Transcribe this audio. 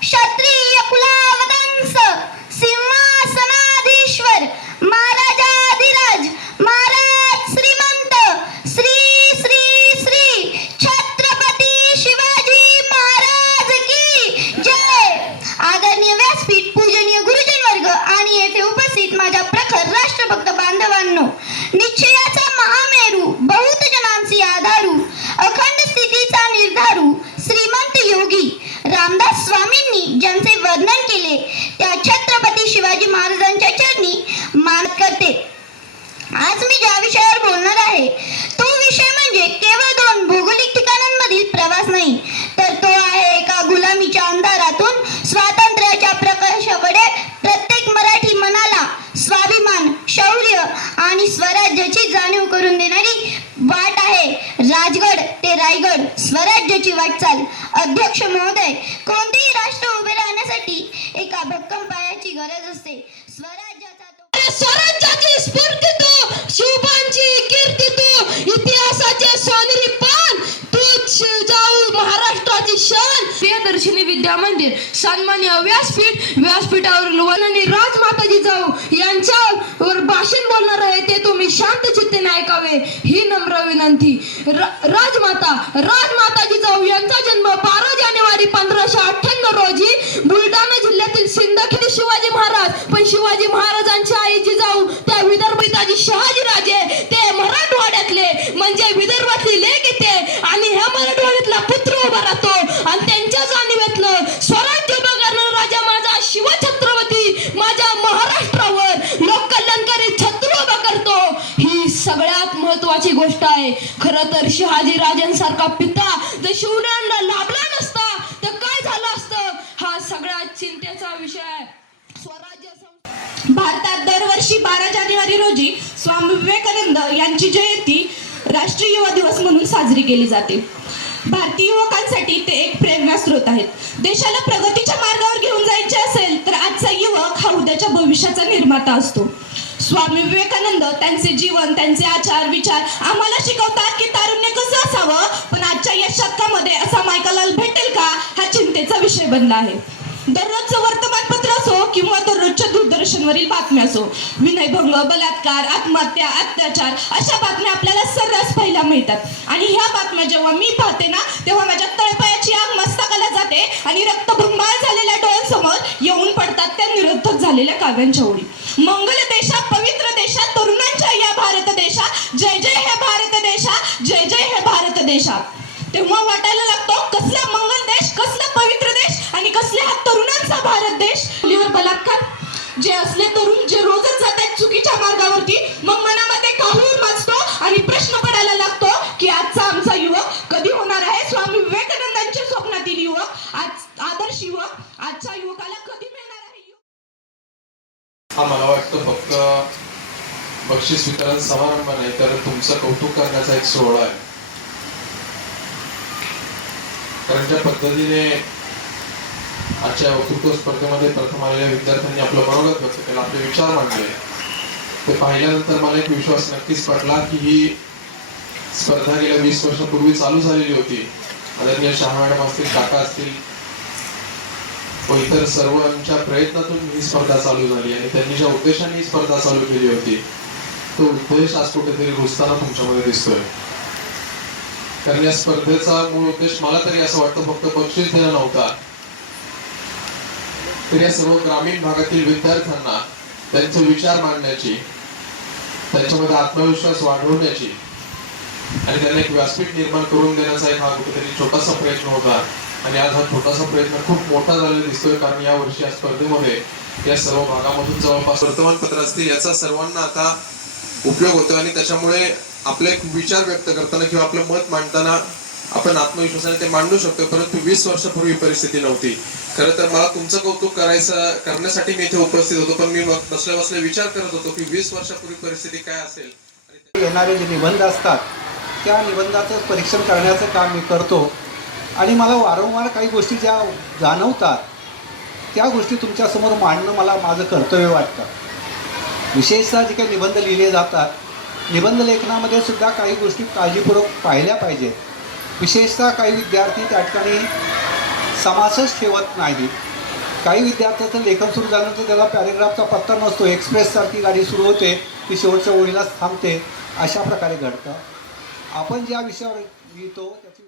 क्षत्रिय कुलावतंस सिंहासनाधीश्वर महाराजा मान करते. आज मी ज्या विषयावर बोलणार आहे तो विषय म्हणजे केवळ दोन भौगोलिक ठिकाणांमधील प्रवास नाही तर तो आहे एका गुलामीच्या अंधारातून स्वातंत्र्याच्या प्रकाशाकडे प्रत्येक मराठी मनाला स्वाभिमान शौर्य आणि स्वराज्याची जाणीव करून देणारी वाट आहे. राजगड ते रायगड स्वराज्याची वाटचाल. अध्यक्ष महोदय कोणतेही राष्ट्र उभे राहण्यासाठी एका भक्कम पायाची गरज असते. स्वर प्रियदर्शिनी विद्या मंदिर सन्मान्य व्यासपीठ व्यासपीठावरील वननी राजमाताजी जाऊ यांच्यावर भाषण बोलणार आहे ते तुम्ही शांत चित्तेने ऐकावे ही नम्र विनंती. राजमाता राजमाता राजमाताजी जाऊ यांचा जन्म बारा जानेवारी आहे. खरं तर शहाजी राजांसारखा पिता जर शिवरायांना लाभला नसता तर काय झालं असतं? हा सगळा चिंतेचा विषय आहे. स्वराज्य भारतात दरवर्षी बारा जानेवारी रोजी स्वामी विवेकानंद यांची जयंती राष्ट्रीय युवा दिवस म्हणून साजरी केली जाते. भारतीय युवकांसाठी ते एक प्रेरणा स्रोत आहेत. देशाला प्रगतीच्या मार्गावर घेऊन जायचे असेल तर आजचा युवक हा उद्याच्या भविष्याचा निर्माता असतो. स्वामी विवेकानंद त्यांचे जीवन त्यांचे आचार विचार आम्हाला शिकवतात की तारुण्य कसं असावं? पण आजच्या या शतकामध्ये असा मायकालाल भेटेल का? हा चिंतेचा विषय बनला आहे. दररोजचं वर्तमानपत्र असो किंवा दररोजच्या दूरदर्शनवरील बातम्या असो विनयभंग बलात्कार आत्महत्या अत्याचार अशा बातम्या आपल्याला सर्रास पाहायला मिळतात. आणि ह्या बातम्या जेव्हा मी पाहते ना तेव्हा माझ्या तळपायाची आग मस्तकाला जाते आणि रक्तभंगाळ झालेल्या डोळ्यांसमोर येऊन पडतात त्या निरर्थक झालेल्या काव्यांच्या ओळी. मंगल देशा पवित्र देशा तरुणांच्या या भारत देशा. जय जय हे भारत देशा जय जय हे भारत देशा. तेव्हा वाटायला लागतो कसला मंगल देश कसला पवित्र देश आणि कसल्या हा तरुणांचा भारत देश. मुलीवर बलात्कार. जे असले तरुण बक्षीस वितरण समारंभ नाही तर तुमचं कौतुक करण्याचा एक सोहळा आहे. कारण ज्या पद्धतीने आजच्या वक्तृत्व स्पर्धेमध्ये प्रथम आलेल्या विद्यार्थ्यांनी आपलं मनोगत व्यक्त केलं आपले विचार मांडले ते पाहिल्यानंतर मला एक विश्वास नक्कीच पटला की ही स्पर्धा गेल्या वीस वर्षापूर्वी चालू झालेली होती. आदरणीय शाह मॅडम असतील काका असतील व इतर सर्वांच्या प्रयत्नातून ही स्पर्धा चालू झाली आणि त्यांनी ज्या उद्देशाने ही स्पर्धा चालू केली होती तो उद्देश आज कुठेतरी रुजताना तुमच्यामध्ये दिसतोय. कारण या स्पर्धेचा मूळ उद्देश मला तरी असं वाटतं फक्त बक्षीस देणं नव्हता. तर या सर्व ग्रामीण भागातील विद्यार्थ्यांना त्यांचे विचार मांडण्याची त्यांच्यामध्ये आत्मविश्वास वाढवण्याची आणि त्यांना एक व्यासपीठ निर्माण करून देण्याचा एक हा कुठेतरी छोटासा प्रयत्न होता. आणि आज हा छोटासा प्रयत्न खूप मोठा झालेला दिसतोय कारण या वर्षी या स्पर्धेमध्ये या सर्व भागामधून जवळपास वर्तमानपत्र असतील याचा सर्वांना आता उपयोग होतो आणि त्याच्यामुळे आपले एक विचार व्यक्त करताना किंवा आपलं मत मांडताना आपण आत्मविश्वासाने ते मांडू शकतो. परंतु वीस वर्षापूर्वी परिस्थिती नव्हती. खरं तर मला तुमचं कौतुक करायचं करण्यासाठी मी इथे उपस्थित होतो. पण मी मग बसल्या बसल्या विचार करत होतो की वीस वर्षापूर्वी परिस्थिती काय असेल? येणारे जे निबंध असतात त्या निबंधाचं परीक्षण करण्याचं काम मी करतो. आणि मला वारंवार काही गोष्टी ज्या जाणवतात त्या गोष्टी तुमच्यासमोर मांडणं मला माझं कर्तव्य वाटतं. विशेषतः जे काही निबंध लिहिले जातात निबंध लेखनामध्ये सुद्धा काही गोष्टी काळजीपूर्वक पाहिल्या पाहिजेत. विशेषतः काही विद्यार्थी त्या ठिकाणी समासच ठेवत नाहीत. काही विद्यार्थ्याचं लेखन सुरू झाल्यानंतर त्याला पॅरेग्राफचा पत्ता नसतो एक्सप्रेससारखी गाडी सुरू होते ती शेवटच्या ओळीलाच थांबते अशा प्रकारे घडतं. आपण ज्या विषयावर लिहितो त्याची